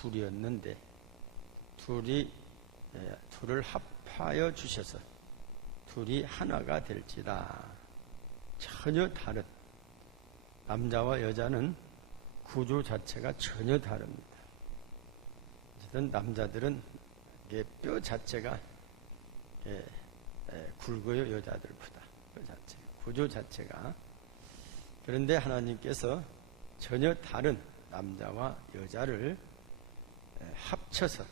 둘이었는데 둘을 합하여 주셔서 둘이 하나가 될지다. 전혀 다른, 남자와 여자는 구조 자체가 전혀 다릅니다. 어쨌든 남자들은 뼈 자체가 굵어요. 여자들보다 뼈 자체, 구조 자체가. 그런데 하나님께서 전혀 다른 남자와 여자를 합쳐서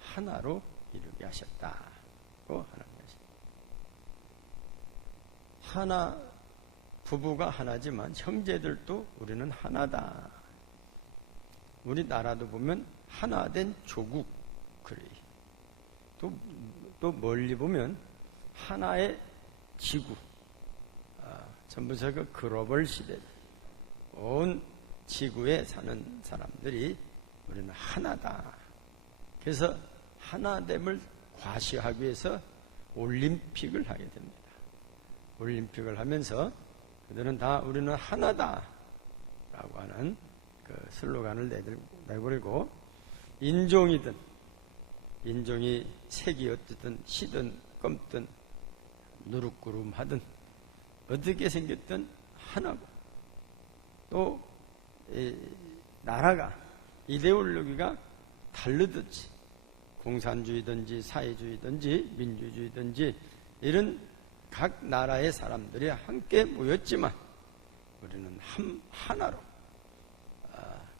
하나로 이루게 하셨다고 하는 것입니다. 하나, 부부가 하나지만 형제들도 우리는 하나다. 우리나라도 보면 하나된 조국, 그래. 또 멀리 보면 하나의 지구. 전부 그 글로벌 시대, 온 지구에 사는 사람들이 우리는 하나다. 그래서 하나됨을 과시하기 위해서 올림픽을 하게 됩니다. 올림픽을 하면서 그들은 다 우리는 하나다 라고 하는 그 슬로건을 내걸고, 인종이 색이었든 시든 검든 누룩구름하든 어떻게 생겼든 하나고, 또 나라가 이데올로기가 다르든지 공산주의든지 사회주의든지 민주주의든지 이런 각 나라의 사람들이 함께 모였지만 우리는 하나로,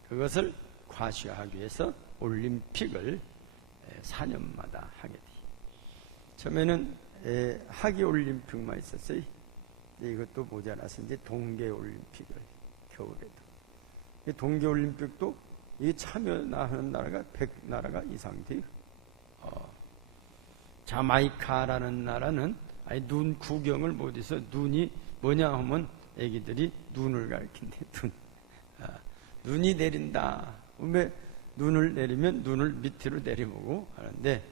그것을 과시하기 위해서 올림픽을 4년마다 하게 돼요. 처음에는 하계올림픽만 있었어요. 이것도 모자라서 이제 동계올림픽을, 겨울에도. 동계올림픽도 이 참여하는 나라가 100나라가 이상 돼요. 자마이카라는 나라는 아예 눈 구경을 못해서, 눈이 뭐냐 하면 애기들이 눈을 가리킨대. 눈이 내린다. 왜 눈을 내리면 눈을 밑으로 내려보고 하는데,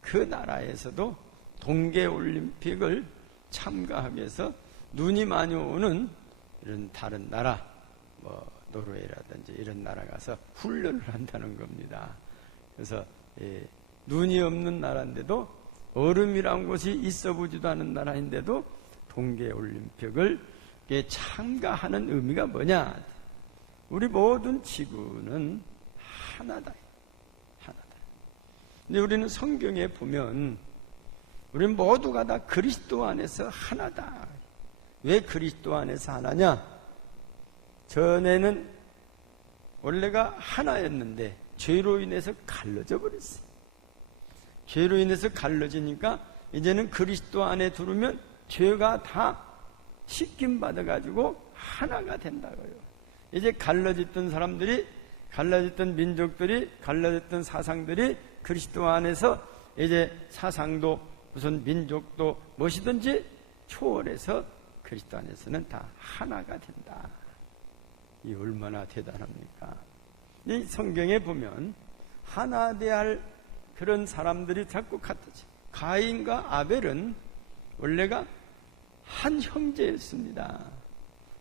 그 나라에서도 동계올림픽을 참가하기 위해서 눈이 많이 오는 이런 다른 나라, 노르웨이라든지 이런 나라 가서 훈련을 한다는 겁니다. 그래서 눈이 없는 나라인데도, 얼음이란 곳이 있어 보지도 않은 나라인데도 동계올림픽을 참가하는 의미가 뭐냐? 우리 모든 지구는 하나다. 하나다. 근데 우리는 성경에 보면 우리는 모두가 다 그리스도 안에서 하나다. 왜 그리스도 안에서 하나냐? 전에는 원래가 하나였는데 죄로 인해서 갈라져 버렸어요. 죄로 인해서 갈라지니까 이제는 그리스도 안에 들으면 죄가 다 씻김 받아가지고 하나가 된다고요. 이제 갈라졌던 사람들이, 갈라졌던 민족들이, 갈라졌던 사상들이 그리스도 안에서 이제 사상도 무슨 민족도 무엇이든지 초월해서 그리스도 안에서는 다 하나가 된다. 이 얼마나 대단합니까? 이 성경에 보면 하나 되할 그런 사람들이 자꾸 같아져. 가인과 아벨은 원래가 한 형제였습니다.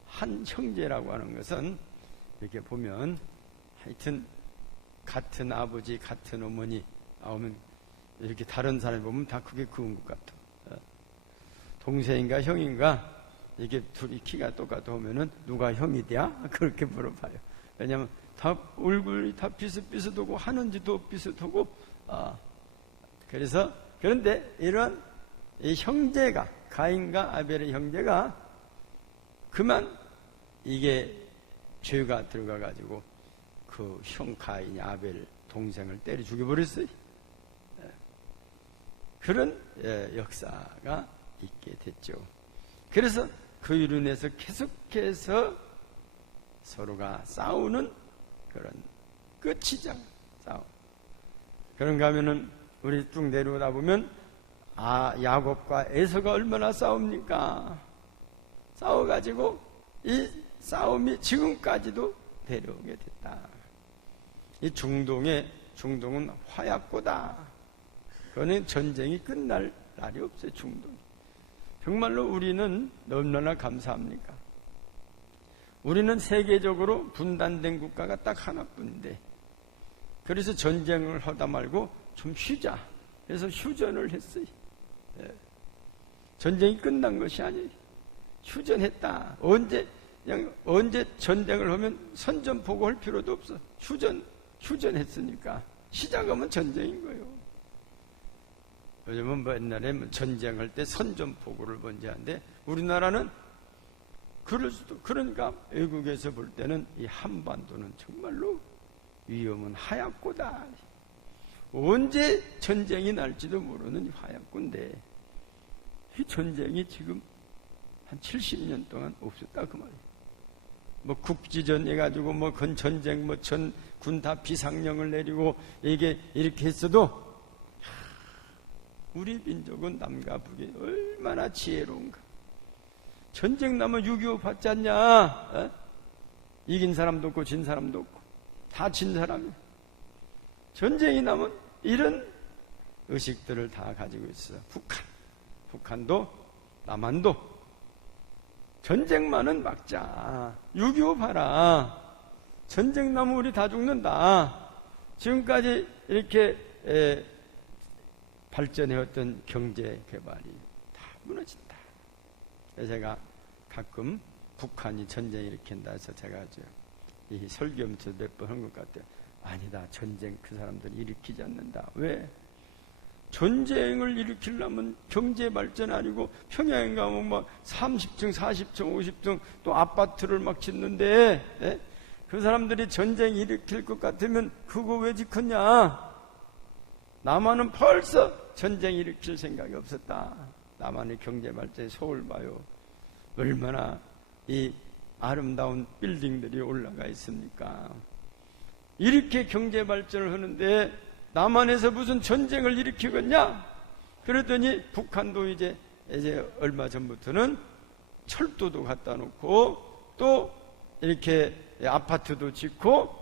한 형제라고 하는 것은 이렇게 보면 하여튼 같은 아버지, 같은 어머니 나오면 이렇게 다른 사람이 보면 다 그게 그은 것 같아. 동생인가 형인가 이게 둘이 키가 똑같아 오면은 누가 형이 돼야? 그렇게 물어봐요. 왜냐하면 다 얼굴이 다 비슷비슷하고 하는지도 비슷하고, 그래서 그런데 이런 이 형제가, 가인과 아벨의 형제가 그만 이게 죄가 들어가 가지고 그 형 가인이 아벨 동생을 때려 죽여버렸어요. 그런 역사가 있게 됐죠. 그래서 그 일로 인해서 계속해서 서로가 싸우는 그런 끝이죠. 싸움. 그런가 하면은 우리 쭉 내려오다 보면 야곱과 에서가 얼마나 싸웁니까? 싸워가지고 이 싸움이 지금까지도 데려오게 됐다. 이 중동은 화약고다. 그거는 전쟁이 끝날 날이 없어요. 중동. 정말로 우리는 너무나 감사합니까? 우리는 세계적으로 분단된 국가가 딱 하나뿐인데 그래서 전쟁을 하다 말고 좀 쉬자. 그래서 휴전을 했어요. 예. 전쟁이 끝난 것이 아니에요. 휴전했다. 언제 전쟁을 하면 선전포고 할 필요도 없어. 휴전했으니까. 시작하면 전쟁인 거예요. 요즘은 뭐 옛날에 전쟁할 때 선전포고를 먼저 하는데 우리나라는 그럴 수도. 그러니까 외국에서 볼 때는 이 한반도는 정말로 위험은 하얗고다. 언제 전쟁이 날지도 모르는 하얗고인데 이 전쟁이 지금 한 70년 동안 없었다 그 말이에요. 뭐 국지전 해가지고 뭐 전쟁 뭐 전 군 다 비상령을 내리고 이게 이렇게 했어도 우리 민족은 남과 북이 얼마나 지혜로운가. 전쟁 나면 6.25 받지 않냐? 어? 이긴 사람도 없고 진 사람도 없고 다 진 사람이야. 전쟁이 나면 이런 의식들을 다 가지고 있어. 북한도 남한도 전쟁만은 막자. 6.25 봐라. 전쟁 나면 우리 다 죽는다. 지금까지 이렇게 발전해왔던 경제 개발이 다 무너진다. 그래서 제가 가끔 북한이 전쟁 일으킨다 해서 제가 이 설교하면서 몇 번 한 것 같아요. 아니다. 전쟁 그 사람들이 일으키지 않는다. 왜? 전쟁을 일으키려면 경제 발전 아니고 평양에 가면 막 30층, 40층, 50층 또 아파트를 막 짓는데 예? 그 사람들이 전쟁 일으킬 것 같으면 그거 왜 짓겠냐? 남한은 벌써 전쟁 일으킬 생각이 없었다. 남한의 경제 발전에 서울 봐요. 얼마나 이 아름다운 빌딩들이 올라가 있습니까? 이렇게 경제 발전을 하는데 남한에서 무슨 전쟁을 일으키겠냐? 그랬더니 북한도 이제 얼마 전부터는 철도도 갖다 놓고 또 이렇게 아파트도 짓고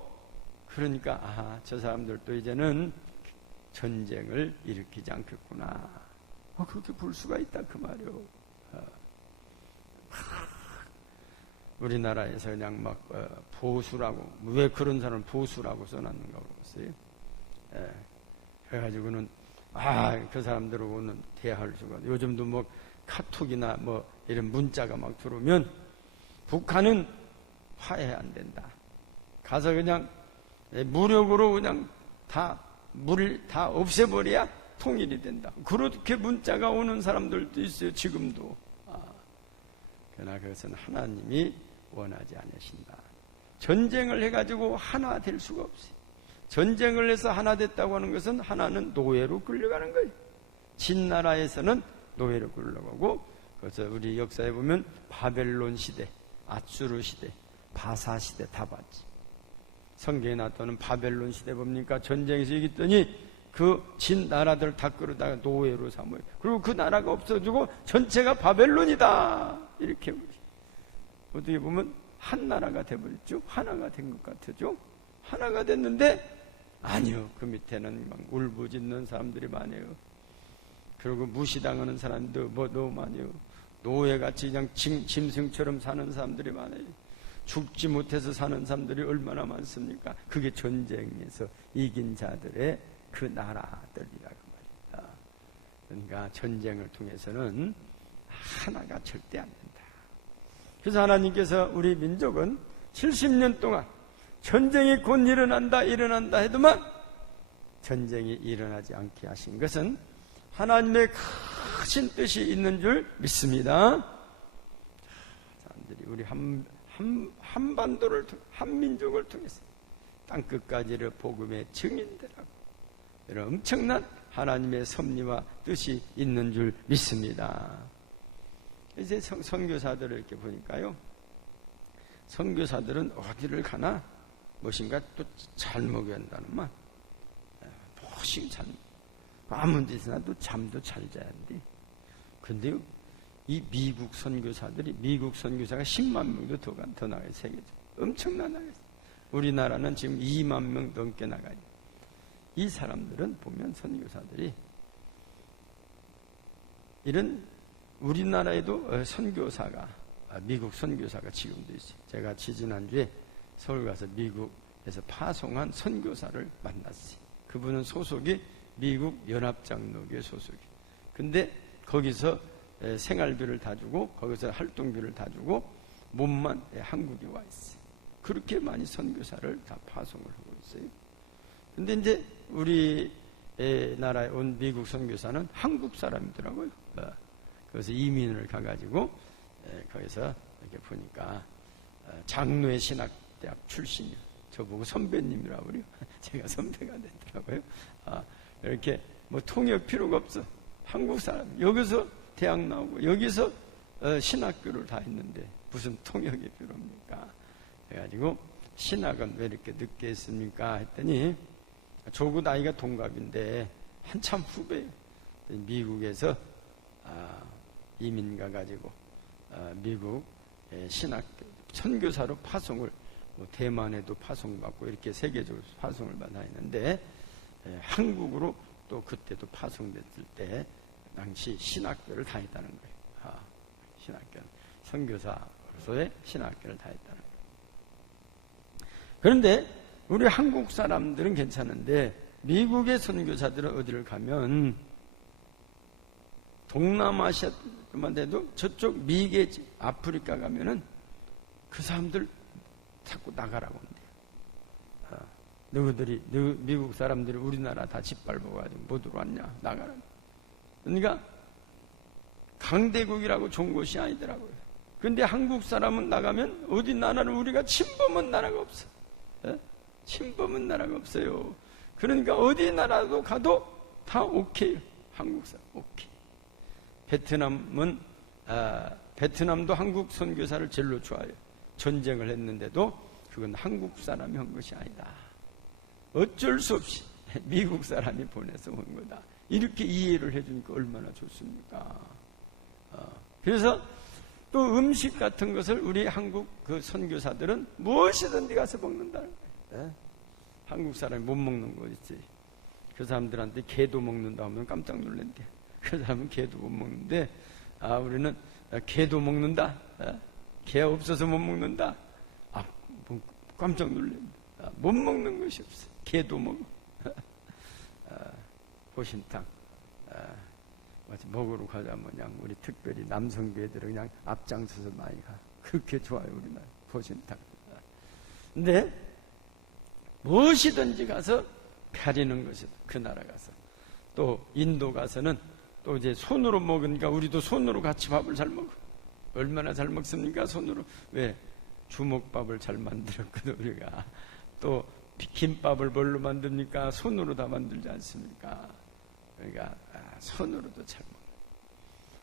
그러니까 저 사람들도 이제는 전쟁을 일으키지 않겠구나. 그렇게 볼 수가 있다 그 말이요. 우리나라에서 그냥 막 보수라고, 왜 그런 사람을 보수라고 써놨는가 모르겠어요. 그래가지고는 그 사람들하고는 대화할 수가. 요즘도 뭐 카톡이나 뭐 이런 문자가 막 들어오면 북한은 화해 안 된다. 가서 그냥 무력으로 그냥 물을 다 없애버려야 통일이 된다. 그렇게 문자가 오는 사람들도 있어요. 지금도. 그러나 그것은 하나님이 원하지 않으신다. 전쟁을 해가지고 하나 될 수가 없어요. 전쟁을 해서 하나 됐다고 하는 것은 하나는 노예로 끌려가는 거예요. 진나라에서는 노예로 끌려가고, 그래서 우리 역사에 보면 바벨론 시대, 아수르 시대, 바사 시대 다 봤지. 성경에 나타나는 바벨론 시대 봅니까? 전쟁에서 이겼더니 그 진나라들 다 끌어다가 노예로 삼아요. 그리고 그 나라가 없어지고 전체가 바벨론이다. 이렇게 어떻게 보면 한 나라가 돼버렸죠. 하나가 된 것 같아죠. 하나가 됐는데 아니요. 그 밑에는 막 울부짖는 사람들이 많아요. 그리고 무시당하는 사람도 뭐 너무 많아요. 노예같이 그냥 짐승처럼 사는 사람들이 많아요. 죽지 못해서 사는 사람들이 얼마나 많습니까? 그게 전쟁에서 이긴 자들의 그 나라들이라고 말이야. 그러니까 전쟁을 통해서는 하나가 절대 안 된다. 그래서 하나님께서 우리 민족은 70년 동안 전쟁이 곧 일어난다 해도만 전쟁이 일어나지 않게 하신 것은 하나님의 크신 뜻이 있는 줄 믿습니다. 사람들이 우리 한반도를 한민족을 통해서 땅끝까지를 복음의 증인들하고 이런 엄청난 하나님의 섭리와 뜻이 있는 줄 믿습니다. 이제 선교사들을 이렇게 보니까요, 선교사들은 어디를 가나 무엇인가 또 잘 먹여야 한다는 말. 무엇이 잘, 아무 데서나 또 잠도 잘 자야 한대. 근데 이 미국 선교사가 10만 명도 더 나가요. 세계적으로 엄청난 나가요. 우리나라는 지금 2만 명 넘게 나가요. 이 사람들은 보면 선교사들이 이런 우리나라에도 선교사가 미국 선교사가 지금도 있어요. 제가 지난주에 서울 가서 미국 그래서 파송한 선교사를 만났어요. 그분은 소속이 미국 연합장로교회 소속이. 근데 거기서 생활비를 다 주고 거기서 활동비를 다 주고 몸만 한국에 와 있어요. 그렇게 많이 선교사를 다 파송을 하고 있어요. 근데 이제 우리 나라에 온 미국 선교사는 한국 사람이더라고요. 그래서 이민을 가가지고 거기서 이렇게 보니까 장로의 신학대학 출신이요. 저보고 선배님이라고 그래요. 제가 선배가 되더라고요. 이렇게 뭐 통역 필요가 없어. 한국 사람 여기서 대학 나오고 여기서 신학교를 다 했는데 무슨 통역이 필요합니까? 그래가지고 신학은 왜 이렇게 늦게 했습니까? 했더니 조구 나이가 동갑인데 한참 후배예요. 미국에서 이민 가가지고 미국 신학교 선교사로 파송을 대만에도 파송받고 이렇게 세계적으로 파송을 받아 있는데 한국으로 또 그때도 파송됐을 때 당시 신학교를 다녔다는 거예요. 신학교 선교사로서의 신학교를 다녔다는 거예요. 그런데 우리 한국 사람들은 괜찮은데 미국의 선교사들은 어디를 가면 동남아시아만 돼도 저쪽 미계 아프리카 가면은 그 사람들 자꾸 나가라고 한대요. 너희들이 미국 사람들이 우리나라 다 짓밟아가지고 못 들어왔냐? 나가라. 그러니까 강대국이라고 좋은 곳이 아니더라고요. 그런데 한국 사람은 나가면 어디 나라는 우리가 침범한 나라가 없어. 침범한 나라가 없어요. 그러니까 어디 나라도 가도 다 오케이요. 한국 사람 오케이. 베트남도 한국 선교사를 제일로 좋아해요. 전쟁을 했는데도 그건 한국 사람이 한 것이 아니다. 어쩔 수 없이 미국 사람이 보내서 온 거다. 이렇게 이해를 해주니까 얼마나 좋습니까? 그래서 또 음식 같은 것을 우리 한국 그 선교사들은 무엇이든지 가서 먹는다는 거예요. 한국 사람이 못 먹는 거 있지. 그 사람들한테 게도 먹는다 하면 깜짝 놀란대. 그 사람은 게도 못 먹는데 우리는 게도 먹는다. 게 없어서 못 먹는다. 깜짝 놀랍니다. 못 먹는 것이 없어. 게도 먹어. 보신탕 먹으러 가자면 그냥 우리 특별히 남성교회들은 그냥 앞장서서 많이 가. 그렇게 좋아요 우리나라 보신탕. 근데 무엇이든지 가서 가리는 것이다. 그 나라 가서 또 인도 가서는 또 이제 손으로 먹으니까 우리도 손으로 같이 밥을 잘 먹어. 얼마나 잘 먹습니까? 손으로. 왜? 주먹밥을 잘 만들었거든 우리가. 또 김밥을 뭘로 만듭니까? 손으로 다 만들지 않습니까? 그러니까 손으로도 잘 먹어.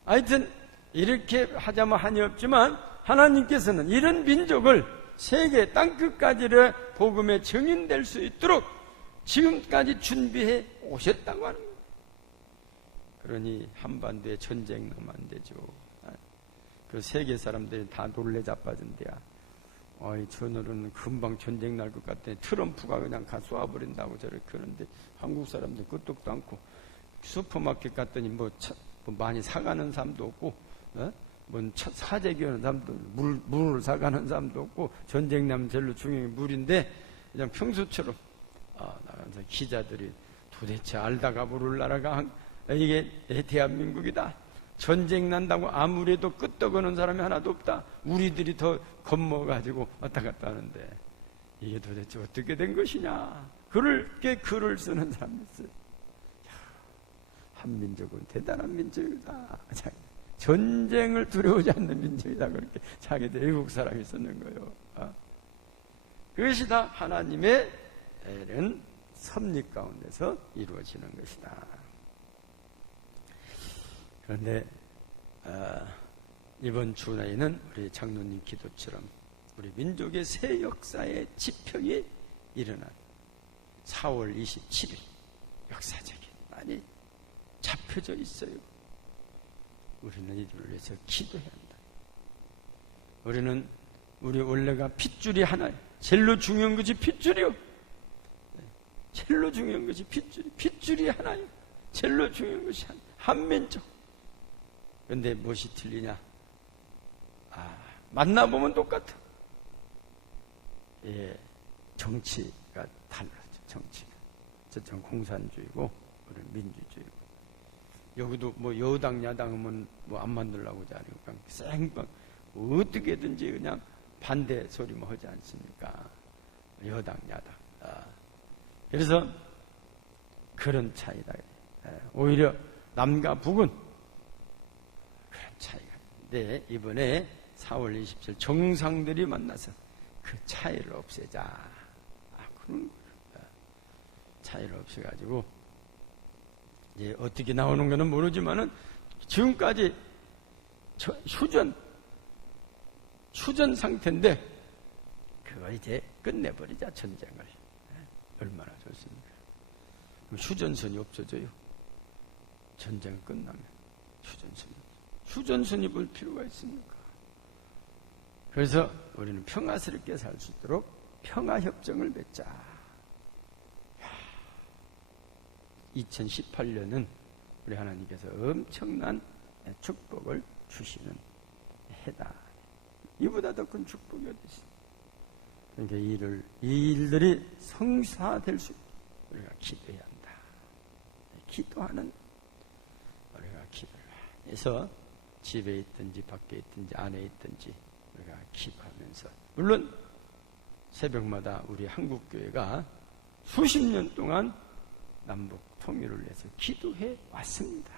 하여튼 이렇게 하자면 한이 없지만 하나님께서는 이런 민족을 세계 땅끝까지의 복음의 증인될 수 있도록 지금까지 준비해 오셨다고 하는 거예요. 그러니 한반도에 전쟁 나면 안 되죠. 그 세계 사람들이 다 놀래 자빠진대야. 저들은 금방 전쟁 날 것 같더니 트럼프가 그냥 가 쏘아버린다고 저렇게 그러는데 한국 사람들 끄떡도 않고 슈퍼마켓 갔더니 뭐 많이 사가는 사람도 없고 뭐 사재기하는 사람도 물을 사가는 사람도 없고 전쟁 나면 제일 중요한 게 물인데 그냥 평소처럼 나가서 기자들이 도대체 알다가 모를 나라가 이게 대한민국이다. 전쟁 난다고 아무래도 끄떡하는 사람이 하나도 없다. 우리들이 더 겁먹어가지고 왔다 갔다 하는데 이게 도대체 어떻게 된 것이냐. 그렇게 글을 쓰는 사람이 있어요. 한민족은 대단한 민족이다. 전쟁을 두려워하지 않는 민족이다. 그렇게 자기들 외국 사람이 쓰는 거예요. 그것이 다 하나님의 섭리 가운데서 이루어지는 것이다. 그런데 이번 주에는 우리 장로님 기도처럼 우리 민족의 새 역사의 지평이 일어난 4월 27일 역사적인 날이 잡혀져 있어요. 우리는 이들을 위해서 기도해야 한다. 우리 원래가 핏줄이 하나예요. 제일로 중요한 것이 핏줄이요. 제일로 중요한 것이 핏줄이 하나예요. 제일로 중요한 것이 한민족. 그런데 무엇이 틀리냐? 만나보면 똑같아. 정치가 달라져. 정치가 저쪽 공산주의고 우리는 민주주의고. 여기도 뭐 여당 야당은 뭐 안 만들려고 하지 않으니까 그냥 생방 어떻게든지 그냥 반대 소리만 하지 않습니까? 여당 야당. 그래서 그런 차이다. 오히려 남과 북은 그런 차이가 있는데 이번에 4월 27일 정상들이 만나서 그 차이를 없애자. 그런 차이를 없애가지고 이제 어떻게 나오는 거는 모르지만은 지금까지 휴전 상태인데 그거 이제 끝내버리자. 전쟁을. 얼마나 좋습니까? 휴전선이 없어져요. 전쟁 끝나면 휴전선이 볼 필요가 있습니까? 그래서 우리는 평화스럽게 살 수 있도록 평화협정을 맺자. 2018년은 우리 하나님께서 엄청난 축복을 주시는 해다. 이보다 더 큰 축복이 어디 있습니까? 그러니까 이 일들이 성사될 수 있도록 우리가 기도해야 한다. 기도하는 우리가 기도를 해서 집에 있든지 밖에 있든지 안에 있든지 우리가 기도하면서, 물론 새벽마다 우리 한국교회가 수십 년 동안 남북 통일을 위해서 기도해 왔습니다.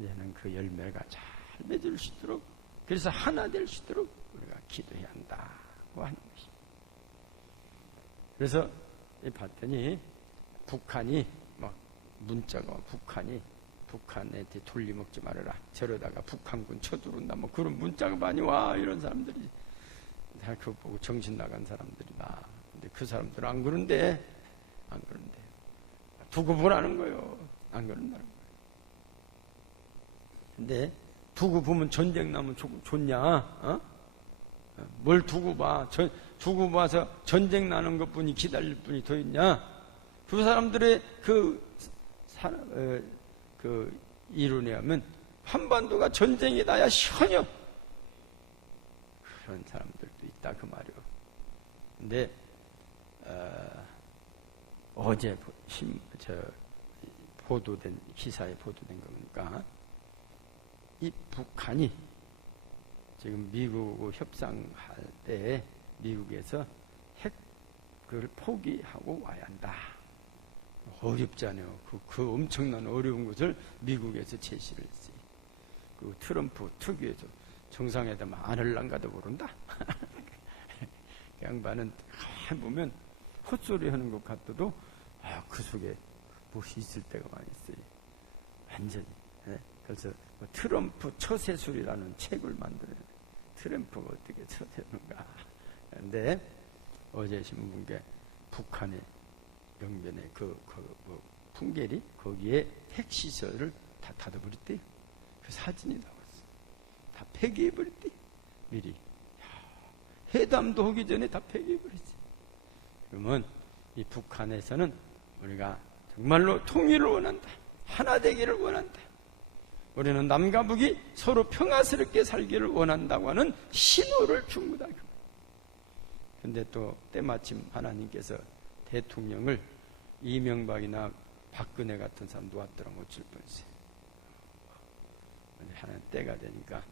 이제는 그 열매가 잘 맺을 수 있도록, 그래서 하나 될 수 있도록 우리가 기도해야 한다고 하는 것입니다. 그래서 봤더니 북한이 막 문자가 북한에 돌리먹지 말아라. 저러다가 북한군 쳐들어온다. 뭐 그런 문자가 많이 와. 이런 사람들이 다 그거 보고 정신 나간 사람들이다. 근데 그 사람들은 안 그런데 두고 보라는 거예요. 안 그런다는 거예요. 근데 두고 보면 전쟁 나면 좋냐? 뭘 두고 봐? 두고 봐서 전쟁 나는 것뿐이 기다릴 뿐이 더 있냐? 그 사람들의 그 이론에 하면 한반도가 전쟁이 나야 시원해요. 그런 사람들도 있다 그 말이요. 근데 어제 보도된 기사에 보도된 거니까 이 북한이 지금 미국하고 협상할 때 미국에서 핵을 포기하고 와야 한다. 어렵잖아요. 그 엄청난 어려운 것을 미국에서 제시를 했어요. 그 트럼프 특유에서 정상회담 안 할란가도 모른다. 그 양반은 가만히 보면 헛소리 하는 것 같아도 그 속에 무엇이 있을 때가 많이 있어요. 완전히. 그래서 트럼프 처세술이라는 책을 만들어요. 트럼프가 어떻게 처세하는가. 그런데 어제 신문에 북한의 영변에 풍계리 거기에 핵시설을 다 닫아버렸대요. 그 사진이 나왔어. 다 폐기해버렸대요. 미리. 회담도 하기 전에 다 폐기해버렸지. 그러면 이 북한에서는 우리가 정말로 통일을 원한다. 하나 되기를 원한다. 우리는 남과 북이 서로 평화스럽게 살기를 원한다고 하는 신호를 준 거다. 그런데 또 때마침 하나님께서 대통령을 이명박이나 박근혜 같은 사람 놓았더라면 어쩔 뻔했어요. 하나님 때가 되니까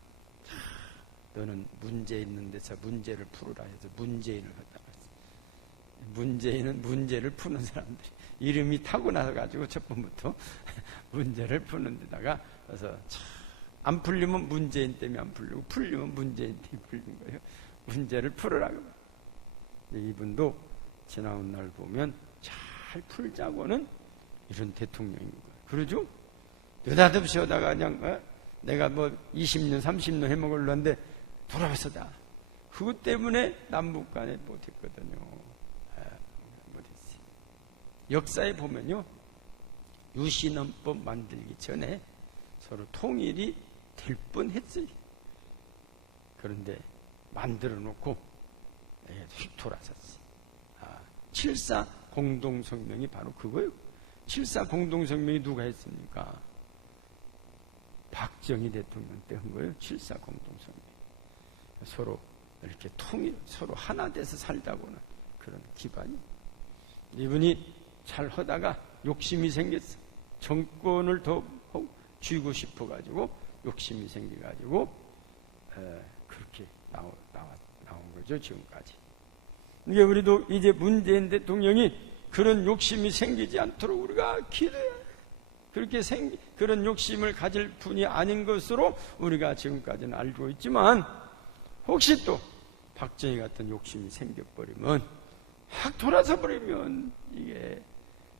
너는 문제 있는 데서 문제를 풀으라 해서 문재인을 갖다 놨어요. 문재인은 문제를 푸는 사람들이 이름이 타고나가지고 첫 번부터 문제를 푸는 데다가 그래서 안 풀리면 문재인 때문에 안 풀리고 풀리면 문재인 때문에 풀린 거예요. 문제를 풀으라고. 이분도 지나온 날 보면 잘 풀자고는 이런 대통령인 거예요. 그러죠? 느닷없이 하다가 그냥 내가 뭐 20년 30년 해먹으려는데 돌아와서 다 그것 때문에 남북 간에 못했거든요. 못했어요. 역사에 보면요, 유신헌법 만들기 전에 서로 통일이 될 뻔했어요. 그런데 만들어 놓고 휙 돌아섰어요. 7.4 공동성명이 바로 그거예요. 7.4 공동성명이 누가 했습니까? 박정희 대통령 때 한 거예요. 7.4 공동성명. 서로 이렇게 통일, 서로 하나 돼서 살자고는 그런 기반이. 이분이 잘 하다가 욕심이 생겼어. 정권을 더 쥐고 싶어가지고 욕심이 생겨가지고 그렇게 나온 거죠, 지금까지. 이게 우리도 이제 문재인 대통령이 그런 욕심이 생기지 않도록 우리가 기도해야 돼. 그렇게 그런 욕심을 가질 분이 아닌 것으로 우리가 지금까지는 알고 있지만, 혹시 또 박정희 같은 욕심이 생겨버리면, 확 돌아서 버리면, 이게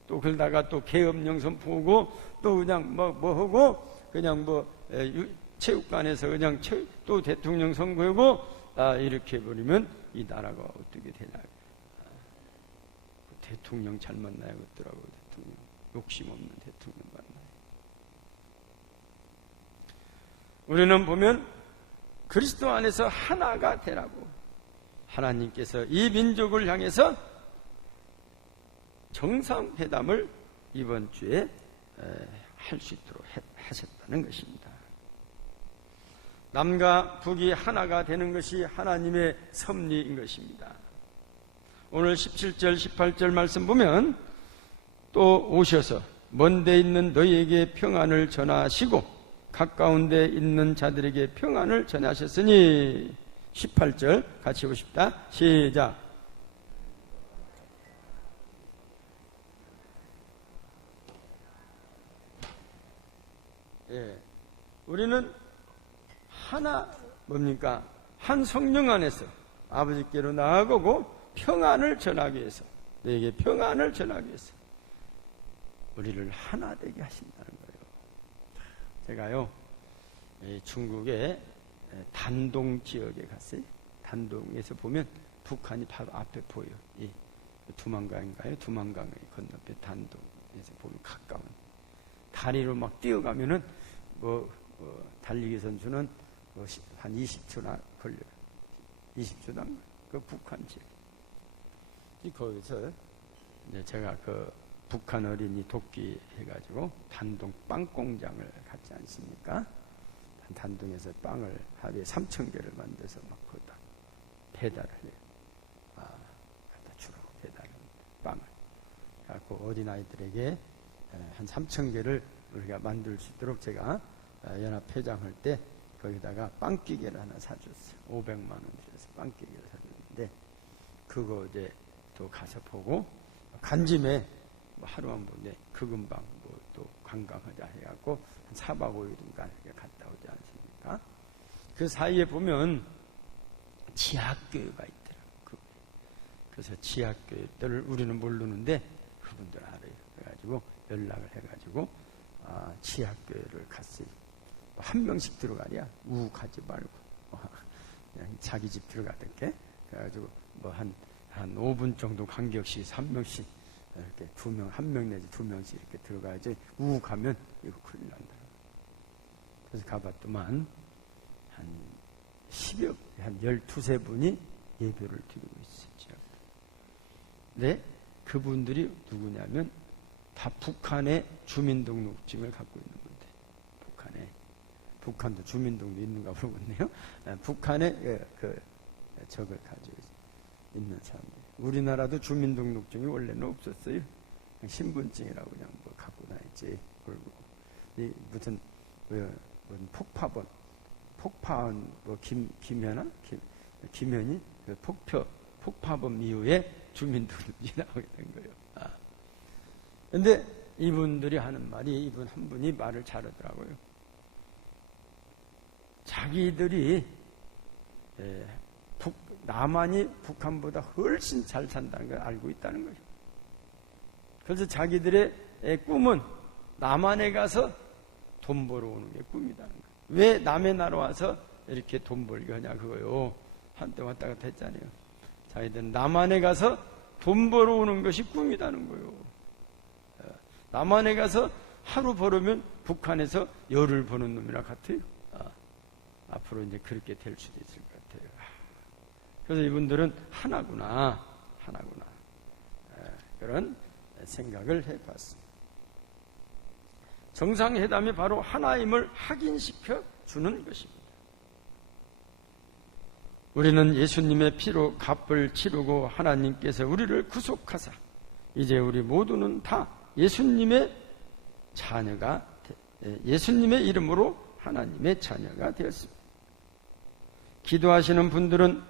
또 그러다가 또 계엄령 선포하고 또 그냥 뭐 하고 그냥 체육관에서 그냥 또 대통령 선거하고 이렇게 해버리면 이 나라가 어떻게 되나. 대통령 잘 만나야 겠더라고요. 대통령 욕심 없는 대통령 만나요. 우리는 보면 그리스도 안에서 하나가 되라고 하나님께서 이 민족을 향해서 정상회담을 이번 주에 할 수 있도록 하셨다는 것입니다. 남과 북이 하나가 되는 것이 하나님의 섭리인 것입니다. 오늘 17절 18절 말씀 보면, 또 오셔서 먼 데 있는 너희에게 평안을 전하시고 가까운 데 있는 자들에게 평안을 전하셨으니. 18절 같이 보십시다. 시작. 우리는 하나 뭡니까? 한 성령 안에서 아버지께로 나아가고 평안을 전하기 위해서, 너에게 평안을 전하기 위해서 우리를 하나 되게 하신다는 거예요. 제가요, 중국의 단동 지역에 갔어요. 단동에서 보면 북한이 바로 앞에 보여요. 두만강인가요? 두만강의 건너편 단동에서 보면 가까운. 다리로 막 뛰어가면은 달리기 선수는 한 20초나 걸려요. 20초당 그 북한 지역. 거기서 제가 그 북한 어린이 돕기 해가지고 단동 빵 공장을 갔지 않습니까? 단동에서 빵을 하루에 3,000개를 만들어서 막 거기다 배달을 해요. 갖다 주라고 배달을 빵을. 그래서 어린아이들에게 한 3,000개를 우리가 만들 수 있도록 제가 연합회장할 때 거기다가 빵기계를 하나 사줬어요. 500만 원 들여서 빵기계를 사줬는데, 그거 이제 또 가서 보고 간짐에 하루만 보내 그 금방 또 관광하자 해갖고 한 4박 5일인가 갔다 오지 않습니까? 그 사이에 보면 지하교회가 있더라고요. 그래서 지하교회들을 우리는 모르는데 그분들 알아요. 그래가지고 연락을 해가지고 지하교회를 갔어요. 한 명씩 들어가랴. 가지 말고 그냥 자기 집 들어가던게. 그래가지고 한 5분 정도 간격씩 3명씩 이렇게 2명, 1명 내지 2명씩 이렇게 들어가야지. 가면 이거 큰일 난다. 그래서 가봤더만 한 10여, 한 12~13분이 예배를 드리고 있었죠. 네? 그분들이 누구냐면 다 북한의 주민등록증을 갖고 있는 분들. 북한도 주민등록이 있는가 모르겠네요. 북한의 적을 가지고 있는 사람들. 우리나라도 주민등록증이 원래는 없었어요. 신분증이라고 그냥 갖고 다녔지. 그리고 무슨 폭파원 김현이 폭파범 이후에 주민등록이 나오게 된 거예요. 근데 이분들이 하는 말이, 이분 한 분이 말을 잘하더라고요. 자기들이 남한이 북한보다 훨씬 잘 산다는 걸 알고 있다는 거죠. 그래서 자기들의 꿈은 남한에 가서 돈 벌어 오는 게 꿈이라는 거예요. 왜 남의 나라 와서 이렇게 돈 벌게 하냐 그거요. 한때 왔다 갔다 했잖아요. 자기들은 남한에 가서 돈 벌어 오는 것이 꿈이라는 거예요. 남한에 가서 하루 벌으면 북한에서 열흘 버는 놈이랑 같아요. 앞으로 이제 그렇게 될 수도 있을 것 같아요. 그래서 이분들은 하나구나. 그런 생각을 해봤습니다. 정상회담이 바로 하나임을 확인시켜 주는 것입니다. 우리는 예수님의 피로 값을 치르고 하나님께서 우리를 구속하사 이제 우리 모두는 다 예수님의 이름으로 하나님의 자녀가 되었습니다. 기도하시는 분들은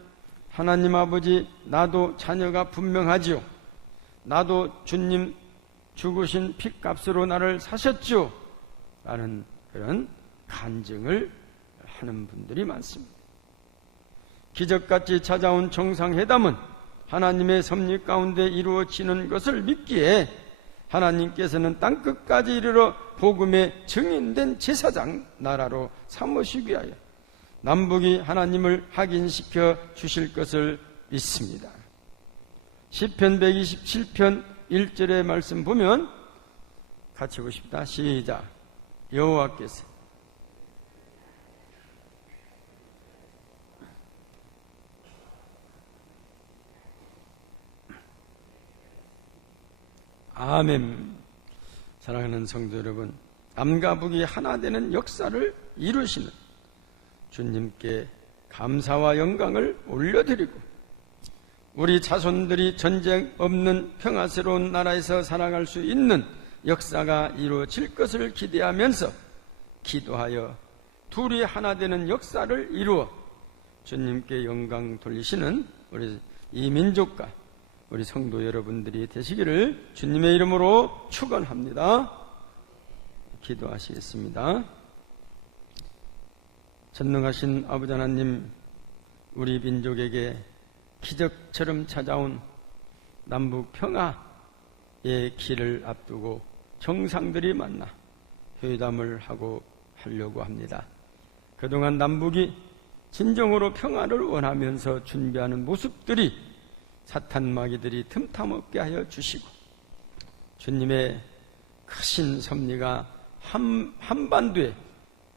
하나님 아버지, 나도 자녀가 분명하지요. 나도 주님 죽으신 핏값으로 나를 사셨죠. 라는 그런 간증을 하는 분들이 많습니다. 기적같이 찾아온 정상회담은 하나님의 섭리 가운데 이루어지는 것을 믿기에 하나님께서는 땅끝까지 이르러 복음의 증인된 제사장 나라로 삼으시기 위하여 남북이 하나님을 확인시켜 주실 것을 믿습니다. 시편 127편 1절의 말씀 보면 같이 보십시다. 시작. 여호와께서 아멘. 사랑하는 성도 여러분, 남과 북이 하나 되는 역사를 이루시는 주님께 감사와 영광을 올려드리고 우리 자손들이 전쟁 없는 평화스러운 나라에서 살아갈 수 있는 역사가 이루어질 것을 기대하면서 기도하여 둘이 하나 되는 역사를 이루어 주님께 영광 돌리시는 우리 이 민족과 우리 성도 여러분들이 되시기를 주님의 이름으로 축원합니다. 기도하시겠습니다. 전능하신 아버지 하나님, 우리 민족에게 기적처럼 찾아온 남북 평화의 길을 앞두고 정상들이 만나 회담을 하려고 합니다. 그동안 남북이 진정으로 평화를 원하면서 준비하는 모습들이 사탄 마귀들이 틈타먹게 하여 주시고 주님의 크신 섭리가 한반도에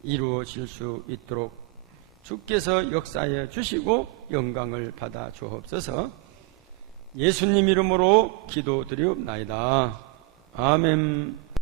이루어질 수 있도록 주께서 역사해 주시고 영광을 받아 주옵소서. 예수님 이름으로 기도드리옵나이다. 아멘.